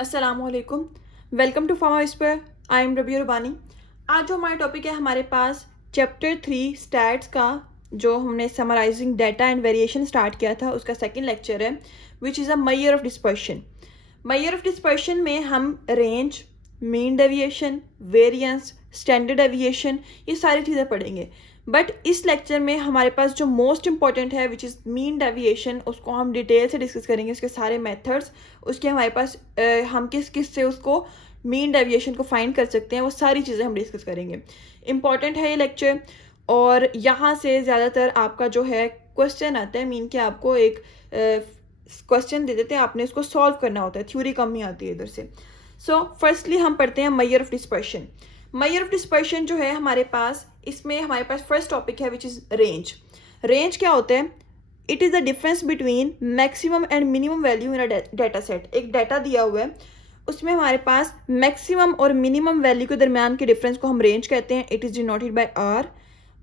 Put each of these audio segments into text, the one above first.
अस्सलामुअलैकुम। Welcome to pharma whisper. I am Rabia Rubani. आज जो हमारा टॉपिक है हमारे पास चैप्टर 3 स्टैट्स का, जो हमने summarising data and variation start किया था, उसका सेकंड लेक्चर है which is a measure of dispersion. Measure of dispersion में हम range, mean deviation, variance, standard deviation, ये सारी चीज़ें पढ़ेंगे। बट इस लेक्चर में हमारे पास जो मोस्ट इंपॉर्टेंट है विच इज़ मीन डेविएशन, उसको हम डिटेल से डिस्कस करेंगे, उसके सारे मेथड्स, उसके हमारे पास हम किस किस से उसको मीन डेविएशन को फाइंड कर सकते हैं, वो सारी चीज़ें हम डिस्कस करेंगे। इंपॉर्टेंट है ये लेक्चर, और यहाँ से ज़्यादातर आपका जो है क्वेश्चन आता है, मीन कि आपको एक क्वेश्चन दे देते हैं, आपने उसको सॉल्व करना होता है, थ्योरी कम ही आती है इधर से। सो फर्स्टली हम पढ़ते हैं major of dispersion. Measure of dispersion जो है हमारे पास, इसमें हमारे पास फर्स्ट टॉपिक है विच इज़ रेंज। रेंज क्या होता है? It is the difference between maximum and minimum value in a data set. एक डाटा दिया हुआ है, उसमें हमारे पास मैक्सिमम और मिनिमम वैल्यू के दरमियान के डिफरेंस को हम रेंज कहते हैं। It is denoted by R.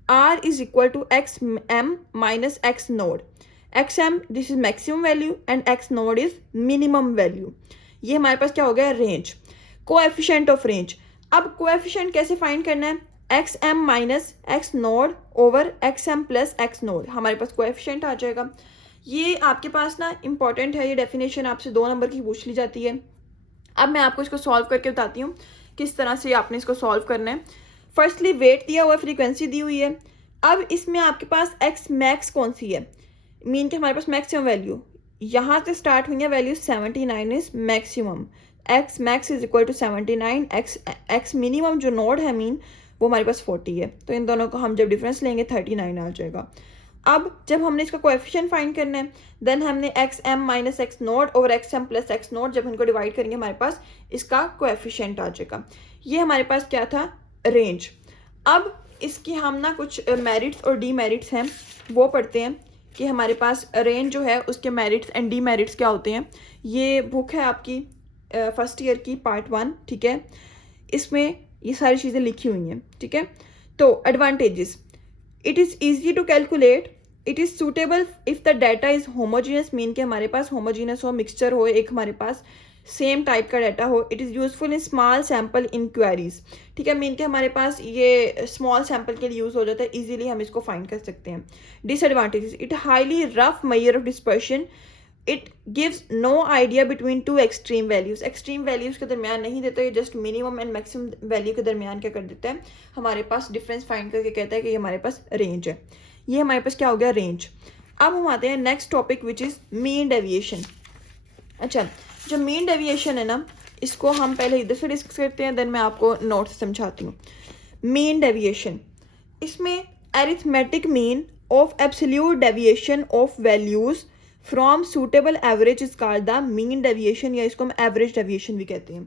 R is equal to X M minus X nought. X M this is maximum value and X nought is minimum value. ये हमारे पास क्या हो गया? रेंज। Coefficient of range. अब coefficient कैसे find करना है? X M minus X nought over X M plus X nought, हमारे पास कोएफिशिएंट आ जाएगा। ये आपके पास ना इंपॉर्टेंट है, ये डेफिनेशन आपसे 2 नंबर की पूछ ली जाती है। अब मैं आपको इसको सॉल्व करके बताती हूँ किस तरह से आपने इसको सॉल्व करना है। फर्स्टली वेट दिया हुआ है, फ्रीक्वेंसी दी हुई है। अब इसमें आपके पास एक्स मैक्स कौन सी है? मीन कि हमारे पास मैक्सिमम वैल्यू यहाँ से स्टार्ट हुई है, value 79 is maximum. X max is equal to 79। X minimum जो नोड है मीन, वो हमारे पास 40 है, तो इन दोनों को हम जब डिफरेंस लेंगे 39 आ जाएगा। अब जब हमने इसका कोएफिशिएंट फाइंड करना है, देन हमने X M minus X nought over X M plus X nought, जब इनको डिवाइड करेंगे हमारे पास इसका कोएफिशिएंट आ जाएगा। ये हमारे पास क्या था? रेंज। अब इसकी हम ना कुछ मेरिट्स और डीमेरिट्स हैं, वो पढ़ते हैं कि हमारे पास रेंज जो है उसके मेरिट्स एंड डीमेरिट्स क्या होते हैं। ये बुक है आपकी फर्स्ट ईयर की पार्ट 1, ठीक है। इसमें ये सारी चीज़ें लिखी हुई हैं, ठीक है। तो advantages, it is easy to calculate, it is suitable if the data is homogeneous, mean के हमारे पास होमोजीनियस हो, मिक्सचर हो, एक हमारे पास सेम टाइप का डाटा हो। It is useful in small sample inquiries, ठीक है। मीन के हमारे पास ये स्मॉल सैम्पल के लिए यूज़ हो जाता है, इजीली हम इसको फाइंड कर सकते हैं। Disadvantages, it highly rough measure of dispersion, it gives no idea between two extreme values. Extreme values के दरमियान नहीं देता, ये just minimum and maximum value के दरमियान क्या कर देता है, हमारे पास डिफरेंस फाइंड करके कहता है कि ये हमारे पास रेंज है। ये हमारे पास क्या हो गया? रेंज। अब हम आते हैं next topic which is mean deviation. अच्छा, जो मीन डेविएशन है ना, इसको हम पहले इधर से डिस्कस करते हैं, देन मैं आपको नोट से समझाती हूँ। मीन डेविएशन, इसमें arithmetic mean of absolute deviation of values from suitable average is called the mean deviation, या इसको हम एवरेज डेविएशन भी कहते हैं।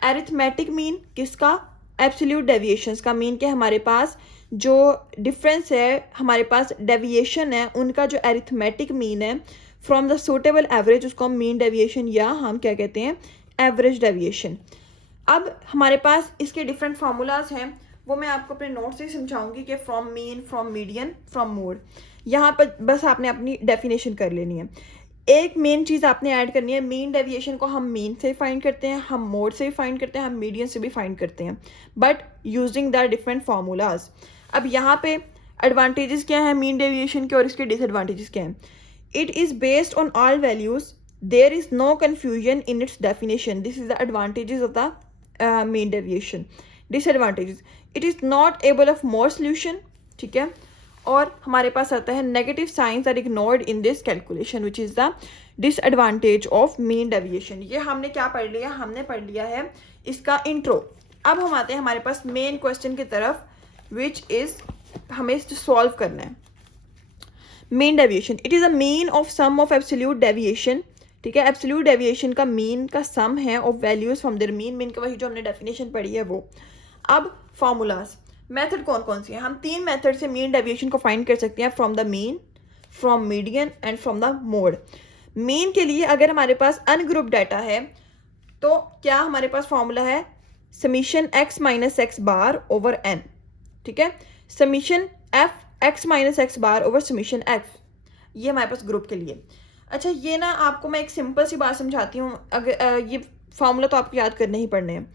एरिथमेटिक मीन किसका? एब्सोल्यूट डेविएशंस का। मीन के हमारे पास जो डिफरेंस है, हमारे पास डेविएशन है, उनका जो एरिथमेटिक मीन है फ्रॉम द सूटेबल एवरेज, उसको हम मीन डेविएशन या हम क्या कहते हैं? Average deviation. अब हमारे पास इसके डिफरेंट फार्मूलाज हैं, वो मैं आपको अपने नोट से ही समझाऊंगी कि from mean, from median, from mode. यहाँ पर बस आपने अपनी डेफिनेशन कर लेनी है। एक मेन चीज़ आपने ऐड करनी है, मीन डेविएशन को हम मीन से फाइंड करते हैं, हम मोड से भी फाइंड करते हैं, हम मीडियन से भी फाइंड करते हैं, but using the different formulas. अब यहाँ पे एडवांटेजेस क्या हैं मीन डेविएशन के और इसके डिसएडवांटेजेस क्या हैं? It is based on all values, there is no confusion in its definition. This is the advantages of the mean deviation. Disadvantages, it is not able of more solution, ठीक है। और हमारे पास आता है negative signs are ignored in this calculation which is the disadvantage of mean deviation. ये हमने क्या पढ़ लिया? हमने पढ़ लिया है इसका इंट्रो। अब हम आते हैं हमारे पास मेन क्वेश्चन की तरफ, विच इज़ हमें इसको सॉल्व करना है। Mean deviation, it is a mean of sum of absolute deviation, ठीक है। एब्सोल्यूट डेविएशन का मीन का सम है of values from their mean, mean का वही जो हमने डेफिनेशन पढ़ी है वो। अब फार्मूलाज, मेथड कौन कौन सी है? हम 3 मेथड से मीन डेविएशन को फाइंड कर सकते हैं, from the mean, from median and from the mode. Mean के लिए अगर हमारे पास अनग्रुप डाटा है, तो क्या हमारे पास फॉर्मूला है? Summation x minus x bar over n, ठीक है। Summation F x minus x bar over summation x, ये हमारे पास ग्रुप के लिए। अच्छा, ये ना आपको मैं एक सिंपल सी बात समझाती हूँ। अगर ये फार्मूला तो आपको याद करने ही पड़ने हैं,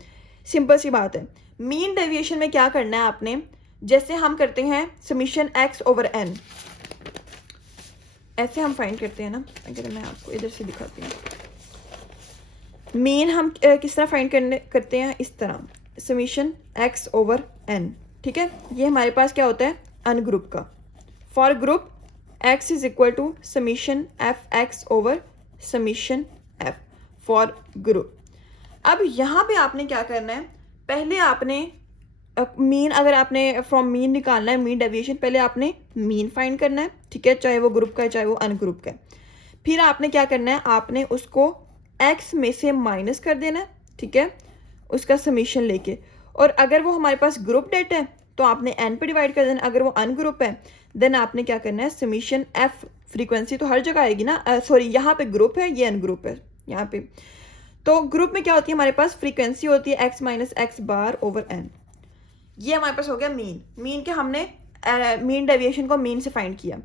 सिंपल सी बात है। मीन डेविएशन में क्या करना है आपने, जैसे हम करते हैं समीशन x ओवर n, ऐसे हम फाइंड करते हैं ना। अगर मैं आपको इधर से दिखाती हूँ, मीन हम किस तरह फाइंड करते हैं, इस तरह समीशन x ओवर n, ठीक है। ये हमारे पास क्या होता है, अनग्रुप का। For group x is equal to summation F X over summation f for group. अब यहाँ पे आपने क्या करना है, पहले आपने मीन, अगर आपने फ्रॉम मीन निकालना है, मीन डेविएशन, पहले आपने मीन फाइंड करना है, ठीक है, चाहे वो ग्रुप का है चाहे वो अनग्रुप का है। फिर आपने क्या करना है, आपने उसको x में से माइनस कर देना है, ठीक है, उसका समीशन लेके। और अगर वो हमारे पास ग्रुप डेटा है तो आपने n पे डिवाइड कर देना, अगर वो अनग्रुप है देन आपने क्या करना है, समीशन f, फ्रीक्वेंसी तो हर जगह आएगी ना, सॉरी यहाँ पे ग्रुप है, ये अनग्रुप है यहाँ पे। तो ग्रुप में क्या होती है हमारे पास, फ्रीक्वेंसी होती है x minus x bar over n। ये हमारे पास हो गया मीन। मीन के हमने मीन डेविएशन को मीन से फाइंड किया।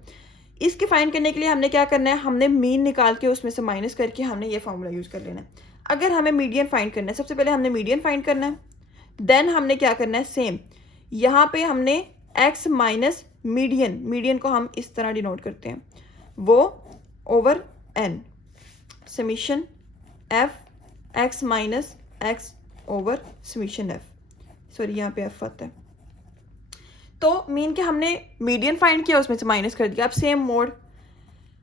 इसके फाइंड करने के लिए हमने क्या करना है, हमने मीन निकाल के उसमें से माइनस करके हमने ये फार्मूला यूज़ कर लेना है। अगर हमें मीडियन फाइंड करना है, सबसे पहले हमने मीडियन फाइंड करना है, देन हमने क्या करना है, सेम यहाँ पे हमने x माइनस मीडियन, मीडियन को हम इस तरह डिनोट करते हैं, वो over n, summation f x minus x over summation f, sorry यहाँ पे f आता है। तो मीन के हमने मीडियन फाइंड किया, उसमें से माइनस कर दिया। अब सेम मोड,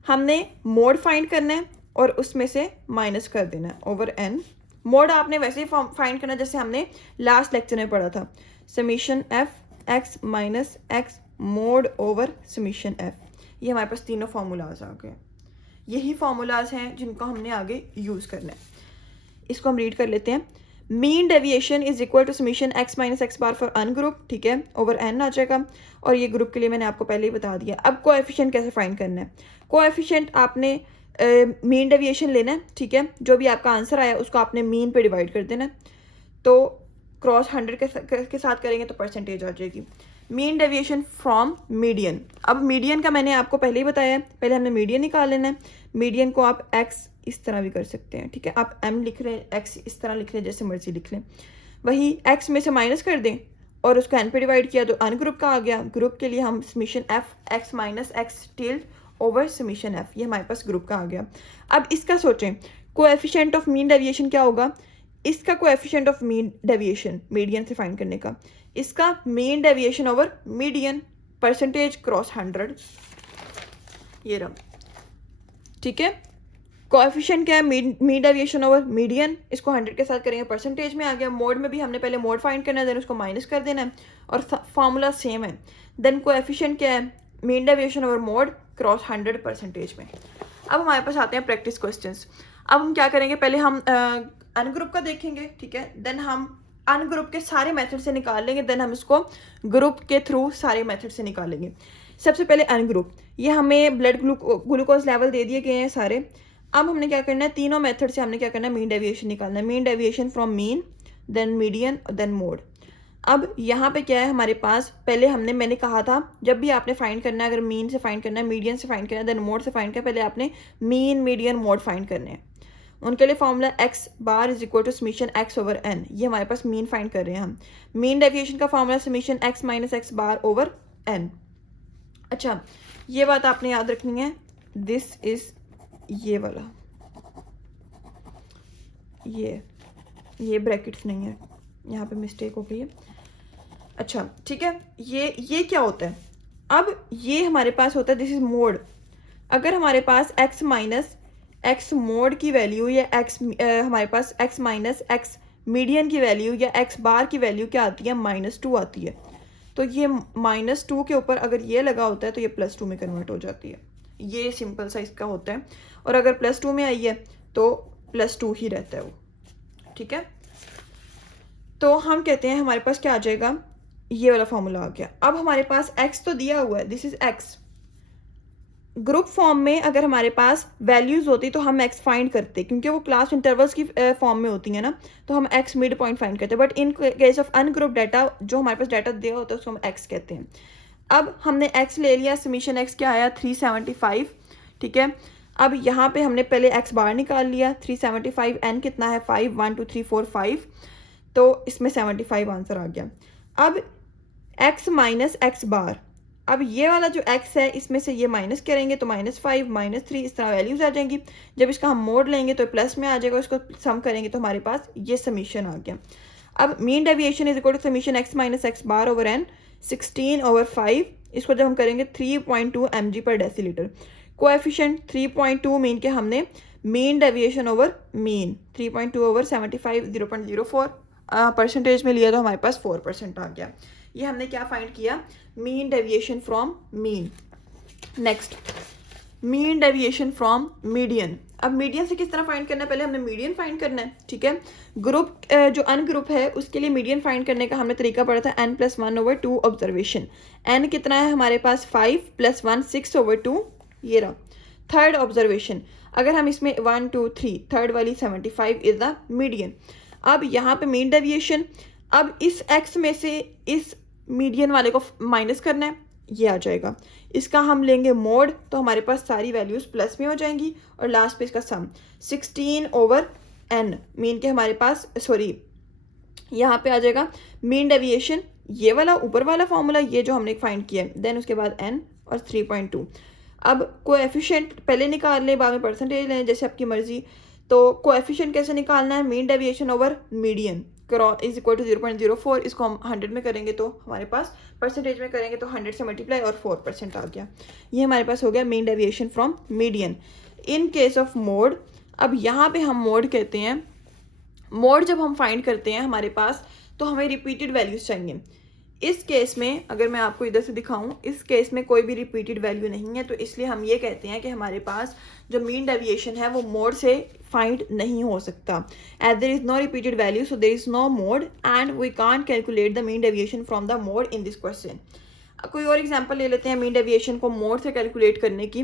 हमने मोड फाइंड करना है और उसमें से माइनस कर देना है ओवर n। मोड आपने वैसे ही फाइंड करना जैसे हमने लास्ट लेक्चर में पढ़ा था, summation f x minus x mode over summation f। ये हमारे पास तीनों फार्मूलाज आ गए। यही फार्मूलाज हैं जिनको हमने आगे यूज़ करना है। इसको हम रीड कर लेते हैं। Mean deviation is equal to summation x minus x bar for ungroup, ठीक है, ओवर n आ जाएगा। और ये ग्रुप के लिए मैंने आपको पहले ही बता दिया। अब कोएफिशिएंट कैसे फाइंड करना है, कोएफिशिएंट आपने मीन डेविएशन लेना है, ठीक है, जो भी आपका आंसर आया उसको आपने मीन पे डिवाइड कर देना है। तो क्रॉस 100 के साथ करेंगे तो परसेंटेज आ जाएगी। मीन डेविएशन फ्रॉम मीडियन, अब मीडियन का मैंने आपको पहले ही बताया है, पहले हमने मीडियन निकाल लेना है। मीडियन को आप x इस तरह भी कर सकते हैं, ठीक है, आप m लिख रहे हैं, x इस तरह लिख रहे हैं, जैसे मर्जी लिख लें। वही x में से माइनस कर दें और उसको n पे डिवाइड किया तो अनग्रुप का आ गया। ग्रुप के लिए हम summation f x minus x tilde over summation f, ये हमारे पास ग्रुप का आ गया। अब इसका सोचें, कोएफिशिएंट ऑफ मीन डेविएशन क्या होगा, इसका coefficient of mean deviation median से फाइंड करने का, इसका mean deviation over median, percentage cross 100, ये रहा, ठीक है। कोएफिशिएंट क्या है, मीन डेविएशन ओवर मीडियन, इसको 100 के साथ करेंगे परसेंटेज में आ गया। मोड में भी हमने पहले मोड फाइंड करना है, देन उसको माइनस कर देना है और फार्मूला सेम है। देन कोएफिशिएंट क्या है, mean deviation over mode cross 100 percentage में। अब हमारे पास आते हैं प्रैक्टिस क्वेश्चंस। अब हम क्या करेंगे, पहले हम अनग्रुप का देखेंगे, ठीक है, देन हम अनग्रुप के सारे मेथड से निकाल लेंगे, देन हम इसको ग्रुप के थ्रू सारे मेथड से निकालेंगे। सबसे पहले अनग्रुप, ये हमें ब्लड ग्लूकोज लेवल दे दिए गए हैं सारे। अब हमने क्या करना है, तीनों मेथड से हमने क्या करना है, मीन डेविएशन निकालना है। Mean deviation from mean, then median और देन मोड। अब यहाँ पे क्या है हमारे पास, पहले मैंने कहा था जब भी आपने फाइंड करना है, अगर मीन से फाइंड करना है, मीडियन से फाइंड करना है, देन मोड से फाइंड करना है, पहले आपने मीन मीडियन मोड फाइंड करने हैं। उनके लिए formula x bar is equal to summation x over n, ये हमारे पास मीन फाइंड कर रहे हैं हम। मीन डेविएशन का formula summation x minus x bar over n। अच्छा, ये बात आपने याद रखनी है, दिस इज ये वाला, ये ब्रैकेट्स नहीं है, यहाँ पे मिस्टेक हो गई है। अच्छा ठीक है, ये क्या होता है, अब ये हमारे पास होता है दिस इज मोड। अगर हमारे पास x माइनस एक्स मोड की वैल्यू या x हमारे पास x माइनस एक्स मीडियन की वैल्यू या x बार की वैल्यू क्या आती है, -2 आती है। तो ये -2 के ऊपर अगर ये लगा होता है तो ये +2 में कन्वर्ट हो जाती है। ये सिंपल सा इसका होता है। और अगर +2 में आई है तो +2 ही रहता है वो, ठीक है। तो हम कहते हैं हमारे पास क्या आ जाएगा, ये वाला फॉर्मूला आ गया। अब हमारे पास x तो दिया हुआ है, this is x। Group form में अगर हमारे पास वैल्यूज होती तो हम x फाइंड करते, क्योंकि वो क्लास इंटरवल्स की फॉर्म में होती है ना, तो हम x मिड पॉइंट फाइंड करते हैं। But in case of ungroup data, जो हमारे पास डाटा दिया होता है उसको हम x कहते हैं। अब हमने x ले लिया, समीशन x क्या आया 375, ठीक है। अब यहाँ पे हमने पहले एक्स बार निकाल लिया 375, एन कितना है 5, 1 2 3 4 5, तो इसमें 75 आंसर आ गया। अब x माइनस एक्स बार, अब ये वाला जो x है इसमें से ये माइनस करेंगे तो -5 -3 इस तरह वैल्यूज आ जाएंगी। जब इसका हम मोड लेंगे तो प्लस में आ जाएगा, इसको सम करेंगे तो हमारे पास ये समीशन आ गया। अब mean deviation is equal to summation x minus x bar over n 16/5, इसको जब हम करेंगे 3.2 mg पर डेसीलीटर। कोएफिशिएंट 3.2 मीन के हमने mean deviation over mean 3.2 over 75 0.04 percentage में लिया तो हमारे पास 4% आ गया। ये हमने क्या फाइंड किया, mean deviation from mean. Next, mean deviation from median. अब मीडियन से किस तरह फाइंड करना है, पहले हमने मीडियन फाइंड करना है, ठीक है। ग्रुप जो अनग्रुप है उसके लिए मीडियन फाइंड करने का हमने तरीका पढ़ा था n+1/2 ऑब्जर्वेशन। n कितना है हमारे पास 5 + 1 6/2, ये रहा। थर्ड ऑब्जर्वेशन, अगर हम इसमें 1 2 3 थर्ड वाली 75 इज द मीडियन। अब यहाँ पे मीन डेविएशन, अब इस x में से इस मीडियन वाले को माइनस करना है, ये आ जाएगा। इसका हम लेंगे मोड तो हमारे पास सारी वैल्यूज प्लस में हो जाएंगी और लास्ट पे इसका सम 16/n मीन के हमारे पास यहाँ पे आ जाएगा मीन डेविएशन, ये वाला ऊपर वाला फॉर्मूला ये जो हमने फाइंड किया है, देन उसके बाद n और 3.2। अब कोएफिशिएंट पहले निकाल लें, बाद में परसेंटेज लें, जैसे आपकी मर्जी। तो कोएफिशिएंट कैसे निकालना है, mean deviation over median is equal to 0.04, इसको हम 100 में करेंगे तो हमारे पास परसेंटेज में करेंगे तो 100 से मल्टीप्लाई और 4% आ गया। ये हमारे पास हो गया mean deviation from median. In case of mode, अब यहाँ पे हम मोड कहते हैं, मोड जब हम फाइंड करते हैं हमारे पास तो हमें रिपीटेड वैल्यूज चाहिए। इस केस में अगर मैं आपको इधर से दिखाऊं, इस केस में कोई भी रिपीटेड वैल्यू नहीं है, तो इसलिए हम ये कहते हैं कि हमारे पास जो मीन डेविएशन है वो मोड से फाइंड नहीं हो सकता। As there is no repeated value so there is no mode and we can't calculate the mean deviation from the mode in this question. कोई और एग्जांपल ले लेते हैं मीन डेविएशन को मोड से कैलकुलेट करने की।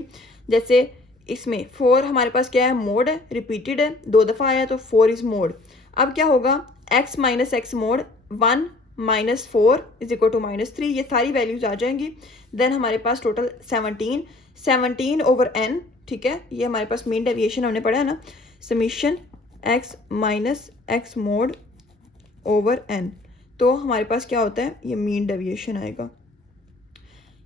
जैसे इसमें 4 हमारे पास क्या है, मोड है, रिपीटेड है, 2 दफ़ा आया तो 4 इज मोड। अब क्या होगा, x minus x mode 1 -4 is equal to -3, ये सारी वैल्यूज आ जाएंगी। देन हमारे पास टोटल 17/n, ठीक है। ये हमारे पास मीन डेविएशन हमने पढ़ा है ना, summation x minus x mode over n, तो हमारे पास क्या होता है, ये मीन डेविएशन आएगा।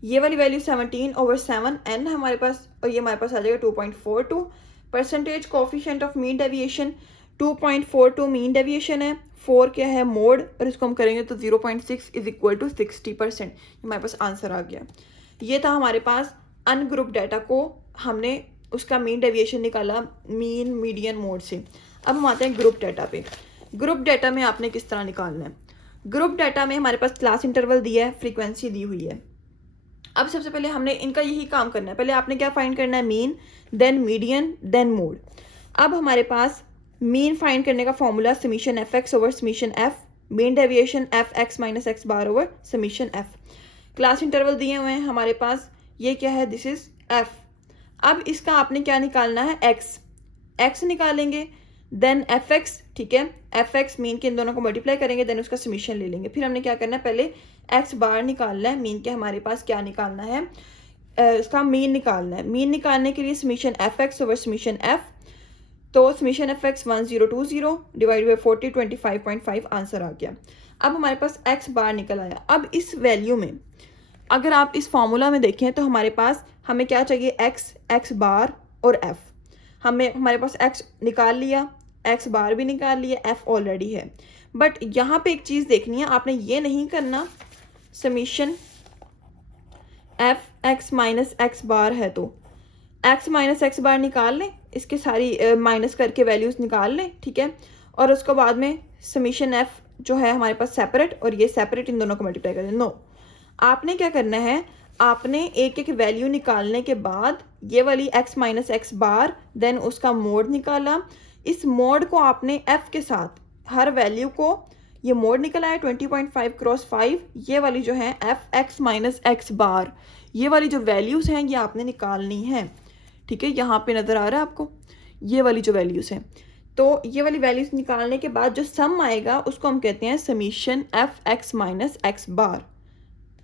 ये वाली वैल्यू 17/7n हमारे पास, और ये हमारे पास आ जाएगा 2.42। Percentage coefficient of mean deviation 2.42 mean deviation है, 4 क्या है मोड, और इसको हम करेंगे तो 0.6 इज इक्वल टू 60%। हमारे पास आंसर आ गया। ये था हमारे पास अनग्रुप डाटा को हमने उसका मीन डेविएशन निकाला मीन मीडियन मोड से। अब हम आते हैं ग्रुप डाटा पे। ग्रुप डाटा में आपने किस तरह निकालना है, ग्रुप डाटा में हमारे पास क्लास इंटरवल दिया है, फ्रीक्वेंसी दी हुई है। अब सबसे पहले हमने इनका यही काम करना है, पहले आपने क्या फाइंड करना है, mean, then median, then mode. अब हमारे पास मीन फाइंड करने का formula summation fx over summation f, mean deviation fx minus x bar over summation f। Class interval दिए हुए हैं हमारे पास, ये क्या है, दिस इज f। अब इसका आपने क्या निकालना है, x निकालेंगे, देन fx, ठीक है, fx मीन के इन दोनों को मल्टीप्लाई करेंगे, देन उसका समीशन ले लेंगे। फिर हमने क्या करना है, पहले x बार निकालना है, मीन के हमारे पास क्या निकालना है, इसका मीन निकालना है। मीन निकालने के लिए summation fx over summation f, तो summation fx 1020 divide by 40 25.5 answer आ गया। अब हमारे पास x बार निकल आया। अब इस वैल्यू में अगर आप इस फॉर्मूला में देखें तो हमारे पास हमें क्या चाहिए, x बार और f। हमारे पास x निकाल लिया, x बार भी निकाल लिया, f ऑलरेडी है। बट यहाँ पे एक चीज़ देखनी है, आपने ये नहीं करना समीशन fx माइनस एक्स बार है तो x माइनस एक्स बार निकाल लें, इसके सारी माइनस करके वैल्यूज़ निकाल लें, ठीक है। और उसके बाद में समीशन f जो है हमारे पास सेपरेट और ये सेपरेट, इन दोनों को मल्टीप्लाई कर दें। नो, आपने क्या करना है, आपने एक एक वैल्यू निकालने के बाद ये वाली x माइनस एक्स बार, देन उसका मोड निकाला। इस मोड को आपने f के साथ हर वैल्यू को, ये मोड निकला है 20.5 क्रॉस 5, ये वाली जो है fx माइनस एक्स बार, ये वाली जो वैल्यूज़ हैं ये आपने निकालनी है, ठीक है। यहाँ पे नज़र आ रहा है आपको ये वाली जो वैल्यूज़ हैं, तो ये वाली वैल्यूज़ निकालने के बाद जो सम आएगा उसको हम कहते हैं समीशन fx माइनस एक्स बार।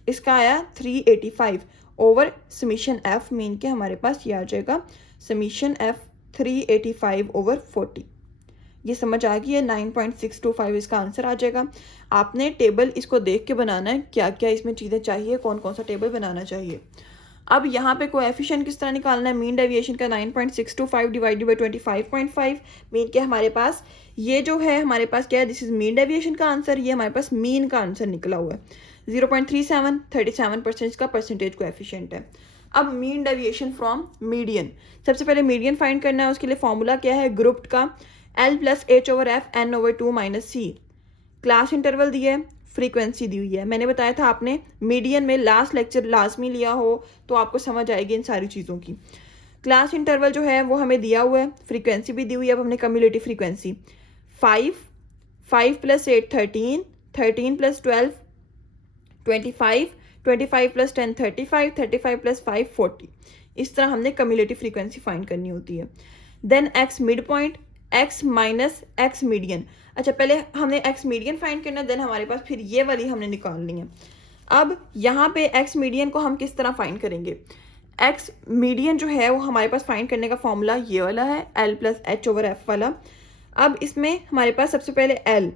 इसका आया 385 ओवर समीशन f, मीन के हमारे पास ये आ जाएगा समीशन एफ 385/40। ये समझ आ गई है। 9.625 इसका आंसर आ जाएगा। आपने टेबल इसको देख के बनाना है, क्या क्या इसमें चीज़ें चाहिए, कौन कौन सा टेबल बनाना चाहिए। अब यहाँ पे कोएफिशिएंट किस तरह निकालना है, मीन डेविएशन का 9.625 डिवाइडेड बाई 25.5। मीन क्या हमारे पास, ये जो है हमारे पास क्या है, दिस इज मीन डेविएशन का आंसर, ये हमारे पास मीन का आंसर निकला हुआ है। 0.37 37% का परसेंटेज कोएफिशिएंट है। अब मीन डेविएशन फ्रॉम मीडियन, सबसे पहले मीडियन फाइंड करना है। उसके लिए फॉर्मूला क्या है, ग्रुप्ड का L+H/F n/2 - C। Class interval दिया है, फ्रीक्वेंसी दी हुई है। मैंने बताया था आपने मीडियन में लास्ट लेक्चर लाजमी लिया हो तो आपको समझ आएगी इन सारी चीज़ों की। क्लास इंटरवल जो है वो हमें दिया हुआ है, फ्रीक्वेंसी भी दी हुई है। अब हमने कम्युलेटिव फ्रीक्वेंसी 5 + 8 13 13 + 12 25 25 + 10 35 35 + 5 40। इस तरह हमने कम्युलेटिव फ्रीक्वेंसी फाइंड करनी होती है। Then X mid point, X minus X median. अच्छा, पहले हमने एक्स मीडियन फाइंड करना है, देन हमारे पास फिर ये वाली हमने निकालनी है। अब यहाँ पे एक्स मीडियन को हम किस तरह फाइंड करेंगे, एक्स मीडियन जो है वो हमारे पास फाइंड करने का फॉर्मूला ये वाला है, L+H/F वाला। अब इसमें हमारे पास सबसे पहले L,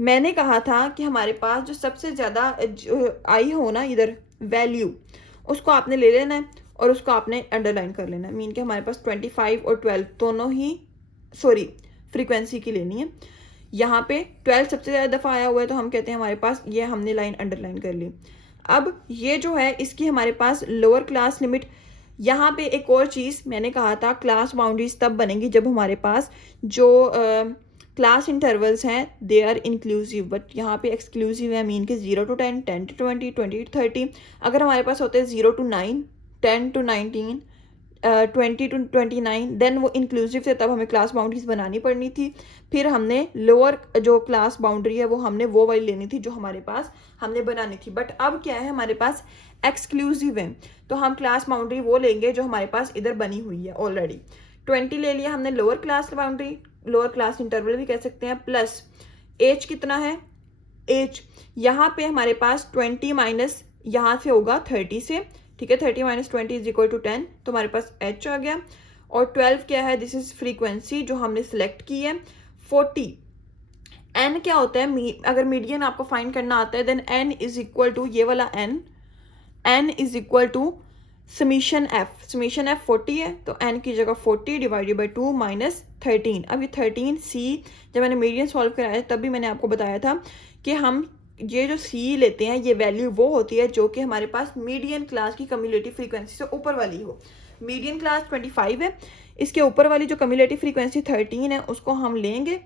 मैंने कहा था कि हमारे पास जो सबसे ज़्यादा आई हो ना इधर वैल्यू, उसको आपने ले लेना है और उसको आपने अंडरलाइन कर लेना है। मीन कि हमारे पास 25 और 12 दोनों ही फ्रीक्वेंसी की लेनी है। यहाँ पे 12 सबसे ज़्यादा दफ़ा आया हुआ है तो हम कहते हैं हमारे पास ये हमने लाइन अंडरलाइन कर ली। अब ये जो है इसकी हमारे पास लोअर क्लास लिमिट। यहाँ पे एक और चीज़ मैंने कहा था, क्लास बाउंड्रीज तब बनेंगी जब हमारे पास जो क्लास इंटरवल्स हैं दे आर इंक्लूसिव, बट यहाँ पे एक्सक्लूसिव है। मीन के 0 to 10 10 to 20 20 to 30। अगर हमारे पास होते हैं 0 to 9 10 to 19 20 to 29 देन वो इंक्लूसिव थे, तब हमें क्लास बाउंड्रीज बनानी पड़नी थी। फिर हमने लोअर जो क्लास बाउंड्री है वो हमने वो वाली लेनी थी जो हमारे पास हमने बनानी थी। बट अब क्या है, हमारे पास एक्सक्लूसिव है तो हम क्लास बाउंड्री वो लेंगे जो हमारे पास इधर बनी हुई है ऑलरेडी। 20 ले लिया हमने lower class boundary, lower class interval भी कह सकते हैं, प्लस एज कितना है, एज यहाँ पे हमारे पास 20 माइनस यहाँ से होगा 30 से, ठीक है। 30 - 20 = 10, तो हमारे पास h आ गया। और 12 क्या है, दिस इज फ्रीक्वेंसी जो हमने सेलेक्ट की है। 40 n क्या होता है, अगर मीडियन आपको फाइंड करना आता है देन n = ये वाला n = समीशन f 40 है तो n की जगह 40 डिवाइडेड बाई 2 माइनस 13। अब ये 13 c, जब मैंने मीडियन सॉल्व कराया तब भी मैंने आपको बताया था कि हम ये जो c लेते हैं ये वैल्यू वो होती है जो कि हमारे पास मीडियन क्लास की कम्युलेटिव फ्रीक्वेंसी से ऊपर वाली हो। मीडियन क्लास 25 है, इसके ऊपर वाली जो कम्युलेटिव फ्रीक्वेंसी 13 है उसको हम लेंगे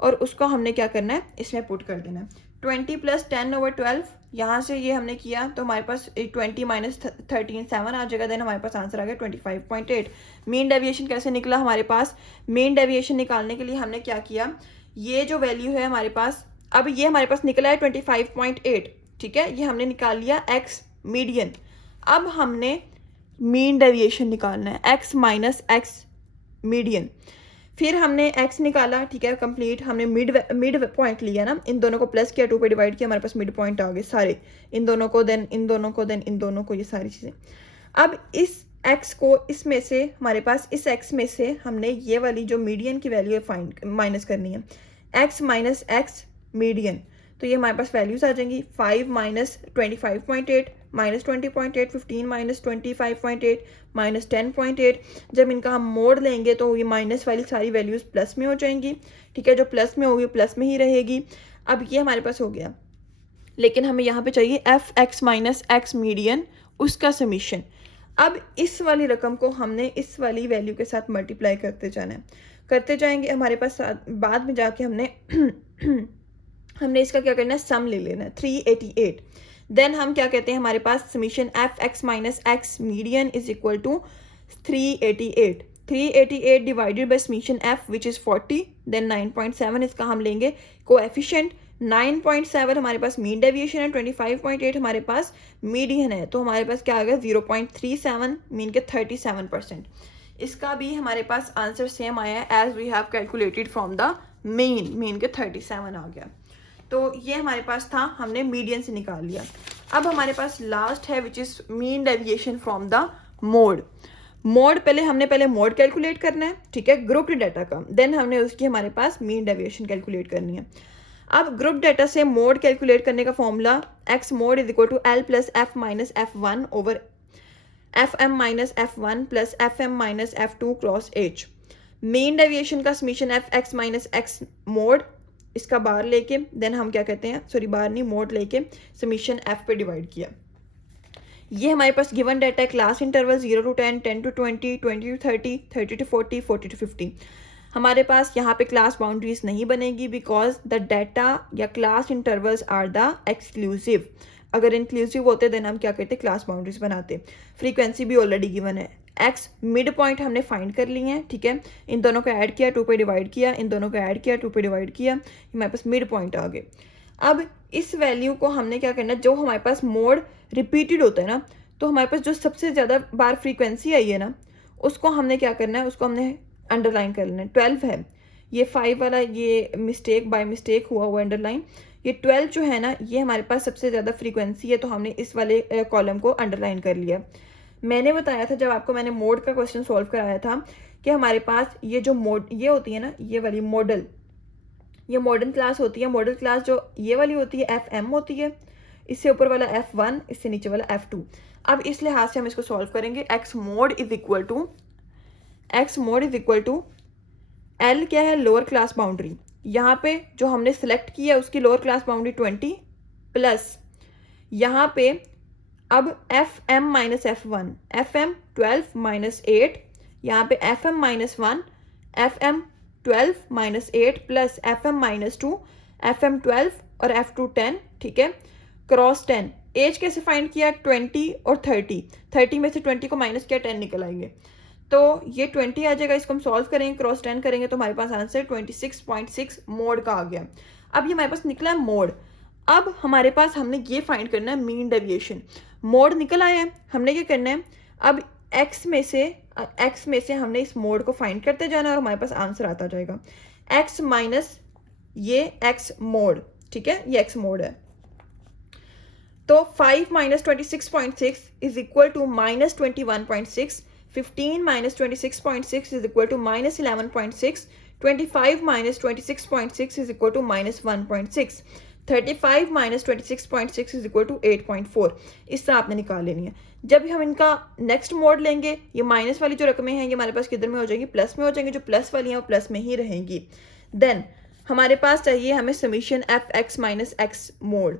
और उसको हमने क्या करना है, इसमें पुट कर देना है। 20 + 10/12, यहाँ से ये हमने किया तो हमारे पास 20 - 13 7 आ जाएगा। देन हमारे पास आंसर आ गया 25.8। मीन डेविएशन कैसे निकला हमारे पास, मीन डेविएशन निकालने के लिए हमने क्या किया, ये जो वैल्यू है हमारे पास, अब ये हमारे पास निकला है 25.8, ठीक है। ये हमने निकाल लिया एक्स मीडियन। अब हमने मीन डेविएशन निकालना है, एक्स माइनस एक्स मीडियन। फिर हमने x निकाला, ठीक है, कंप्लीट। हमने मिड पॉइंट लिया ना, इन दोनों को प्लस किया, 2 पे डिवाइड किया, हमारे पास मिड पॉइंट आ गए सारे, इन दोनों को देन इन दोनों को देन इन दोनों को, ये सारी चीज़ें। अब इस x को इसमें से हमारे पास इस x में से हमने ये वाली जो मीडियन की वैल्यू है फाइंड माइनस करनी है, x माइनस x मीडियन। तो ये हमारे पास वैल्यूज आ जाएंगी 5 - 25.8 - 20.8 15 - 25.8 - 10.8। जब इनका हम मोड लेंगे तो ये माइनस वाली सारी वैल्यूज प्लस में हो जाएंगी, ठीक है। जो प्लस में होगी प्लस में ही रहेगी। अब ये हमारे पास हो गया, लेकिन हमें यहाँ पे चाहिए f(x - x मीडियन), उसका समीशन। अब इस वाली रकम को हमने इस वाली वैल्यू के साथ मल्टीप्लाई करते जाना है, करते जाएंगे। हमारे पास बाद में जाके हमने इसका क्या करना है, सम ले लेना है 388। देन हम क्या कहते हैं, हमारे पास समीशन f(x - x मीडियन) = 388। 388 divided by summation f which is 40, then 9.7 इसका हम लेंगे कोएफिशिएंट। 9.7 हमारे पास मीन डेविएशन है, 25.8 हमारे पास मीडियन है, तो हमारे पास क्या आ गया 0.37, मीन के 37%। इसका भी हमारे पास आंसर सेम आया है as we have calculated from the mean के 37 आ गया। तो ये हमारे पास था, हमने मीडियन से निकाल लिया। अब हमारे पास लास्ट है which is mean deviation from the mode. Mode पहले मोड कैलकुलेट करना है, ठीक है, ग्रुप्ड डाटा का, देन हमने उसकी हमारे पास मीन डेविएशन कैलकुलेट करनी है। अब ग्रुप डाटा से मोड कैलकुलेट करने का formula x mode is equal to l plus f minus f one over f m minus f one plus f m minus f two cross h. Mean deviation का summation F x minus x mode, इसका bar लेके then हम क्या कहते हैं, sorry बार नहीं mode लेके summation F पे डिवाइड किया। ये हमारे पास गिवन डाटा है, class interval 0 to 10, 10 to 20, 20 to 30, 30 to 40, 40 to 50। हमारे पास यहाँ पे क्लास बाउंड्रीज नहीं बनेगी बिकॉज द डाटा या class intervals are the exclusive. अगर इंक्लूसिव होते देन हम क्या करते, क्लास बाउंड्रीज बनाते। फ्रीक्वेंसी भी ऑलरेडी गिवन है, एक्स मिड पॉइंट हमने फाइंड कर लिए हैं, ठीक है, इन दोनों को ऐड किया 2 पे डिवाइड किया, इन दोनों को ऐड किया 2 पे डिवाइड किया, हमारे पास मिड पॉइंट आ गए। अब इस वैल्यू को हमने क्या करना है, जो हमारे पास मोड रिपीटेड होता है ना, तो हमारे पास जो सबसे ज़्यादा बार फ्रीक्वेंसी आई है ना, उसको हमने क्या करना है, उसको हमने अंडरलाइन कर लेना है। 12 है, ये 5 वाला ये मिस्टेक बाय मिस्टेक हुआ अंडरलाइन। ये 12 जो है ना, ये हमारे पास सबसे ज़्यादा फ्रीक्वेंसी है, तो हमने इस वाले कॉलम को अंडरलाइन कर लिया। मैंने बताया था जब आपको मैंने मोड का क्वेश्चन सॉल्व कराया था कि हमारे पास ये जो मोड ये होती है ना, ये वाली मॉडल, ये मॉडर्न क्लास होती है। मॉडल क्लास जो ये वाली होती है एफ एम होती है, इससे ऊपर वाला F1, इससे नीचे वाला F2। अब इस लिहाज से हम इसको सॉल्व करेंगे। X mode is equal to L क्या है, लोअर क्लास बाउंड्री। यहाँ पे जो हमने सेलेक्ट किया उसकी लोअर क्लास बाउंड्री 20 प्लस यहाँ पे अब FM minus F1, FM 12 minus 8, यहाँ पे FM minus 1, FM 12 minus 8 plus FM minus 2, FM 12 और F2 10, ठीक है, क्रॉस 10। एज कैसे फाइंड किया, 20 और 30, 30 में से 20 को माइनस किया 10 निकल आएंगे, तो ये 20 आ जाएगा। इसको हम सॉल्व करेंगे, क्रॉस 10 करेंगे तो हमारे पास आंसर 26.6 मोड का आ गया। अब ये हमारे पास निकला है मोड। अब हमारे पास हमने ये फाइंड करना है मीन डेविएशन। मोड निकल आया है, हमने क्या करना है, अब एक्स में से हमने इस मोड को फाइंड करते जाना है और हमारे पास आंसर आता जाएगा। एक्स माइनस ये एक्स मोड, ठीक है, ये एक्स मोड है। तो 5 minus 26.6 is equal to minus 21.6, 15 minus 26.6 is equal to minus 11.6, 25 minus 26.6 is equal to minus 1.6, 35 minus 26.6 is equal to 8.4। इस तरह आपने निकाल लेनी है। जब हम इनका नेक्स्ट मोड लेंगे, ये माइनस वाली जो रकमें हैं ये हमारे पास किधर में हो जाएंगी, प्लस में हो जाएंगी। जो प्लस वाली हैं वो प्लस में ही रहेंगी। देन हमारे पास चाहिए हमें summation F x minus x mode.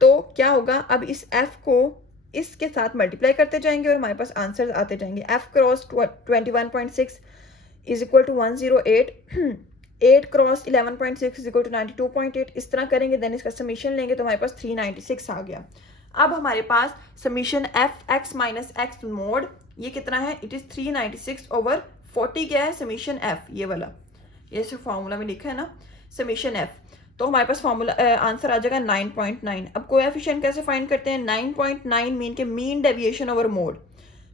तो क्या होगा, अब इस f को इसके साथ मल्टीप्लाई करते जाएंगे और हमारे पास आंसर आते जाएंगे। f cross 21.6 is equal to 108, 8 cross 11.6 is equal to 92.8। इस तरह करेंगे, देन इसका समीशन लेंगे तो हमारे पास 396 आ गया। अब हमारे पास summation F x minus x mode ये कितना है, इट इज 396 ओवर 40 क्या है, समीशन एफ, ये वाला, ये सिर्फ फॉर्मूला में लिखा है ना, समीशन एफ। तो हमारे पास फॉर्मूला आंसर आ जाएगा 9.9। अब कोएफिशिएंट कैसे फाइंड करते हैं, 9.9 मीन के mean deviation over mode.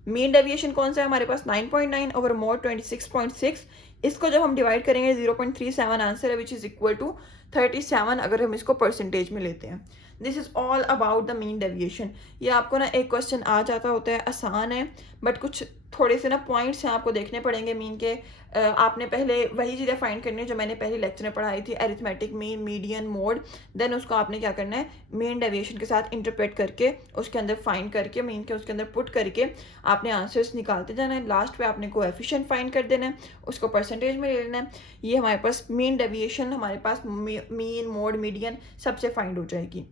Mean deviation कौन सा है हमारे पास, 9.9 ओवर मोड 26.6। इसको जब हम डिवाइड करेंगे 0.37 आंसर है, विच इज इक्वल टू 37 अगर हम इसको परसेंटेज में लेते हैं। This is all about the mean deviation. ये आपको ना एक क्वेश्चन आ जाता होता है, आसान है, बट कुछ थोड़े से ना पॉइंट्स हैं आपको देखने पड़ेंगे मीन के। आपने पहले वही चीज़ें फाइंड करनी है जो मैंने पहले लेक्चर में पढ़ाई थी, arithmetic mean, median, mode. Then उसको आपने क्या करना है, मीन डेविएशन के साथ इंटरप्रेट करके उसके अंदर फाइंड करके मीन के उसके अंदर पुट करके आपने आंसर्स निकालते जाना है। लास्ट पे आपने कोएफिशिएंट फाइंड कर देना है, उसको परसेंटेज में ले लेना है। ये हमारे पास मीन डेविएशन हमारे पास मीन, मोड, मीडियन सबसे फाइंड हो जाएगी,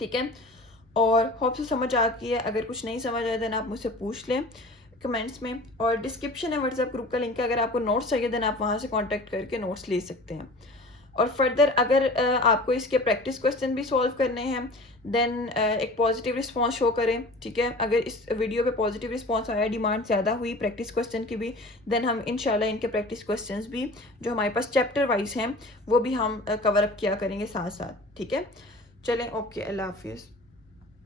ठीक है। और होप से समझ आ गई है। अगर कुछ नहीं समझ आए देन आप मुझसे पूछ लें कमेंट्स में, और डिस्क्रिप्शन है व्हाट्सएप ग्रुप का लिंक है। अगर आपको नोट्स चाहिए देन आप वहाँ से कांटेक्ट करके नोट्स ले सकते हैं। और फर्दर अगर आपको इसके प्रैक्टिस क्वेश्चन भी सॉल्व करने हैं देन एक पॉजिटिव रिस्पांस शो करें, ठीक है। अगर इस वीडियो पे पॉजिटिव रिस्पांस आया, डिमांड ज़्यादा हुई प्रैक्टिस क्वेश्चन की भी, देन हम इंशाल्लाह इनके प्रैक्टिस क्वेश्चंस भी जो हमारे पास चैप्टर वाइज हैं वो भी हम कवर अप किया करेंगे साथ साथ, ठीक है। चलें, ओके, अल्लाह हाफिज़।